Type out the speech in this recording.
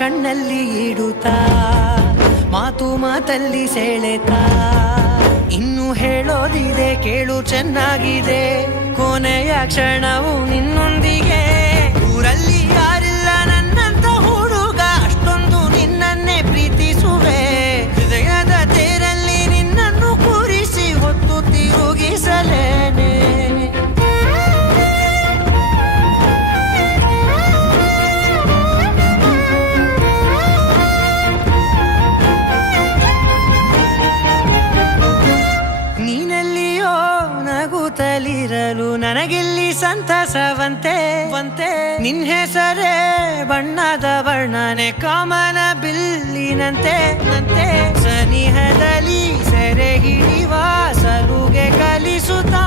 ಕಣ್ಣಲ್ಲಿ ಇಡುತ್ತಾ ಮಾತು ಮಾತಲ್ಲಿ ಸೆಳೆತಾ ಇನ್ನು ಹೇಳೋದಿದೆ ಕೇಳು ಚೆನ್ನಾಗಿದೆ ಕೊನೆಯ ಕ್ಷಣವು ನಿನ್ನೊಂದಿಗೆ ಊರಲ್ಲಿ ಯಾರಿಲ್ಲ ನನ್ನಂತ ಹುಡುಗ ಅಷ್ಟೊಂದು ನಿನ್ನನ್ನೇ ಪ್ರೀತಿಸುವೆ ಹೃದಯದ ತೇರಲ್ಲಿ ನಿನ್ನನ್ನು ಕೂರಿಸಿ ಹೊತ್ತು ತಿರುಗಿಸಲೇನೆ ನೀನೆಲ್ಲಿಯೋ ನಗುತ್ತಲಿರಲು ನನಗೆಲ್ಲಿ ಸಂತಸವಂತೆ ನಿನ್ ಹೆಸರೇ ಬಣ್ಣದ ವರ್ಣನೆ ಕಾಮನ ಬಿಲ್ಲಿನಂತೆ ಸನಿಹದಲ್ಲಿ ಸೆರೆ ಹಿಡಿಯುವ ಸಲುಗೆ ಕಲಿಸುತ್ತಾ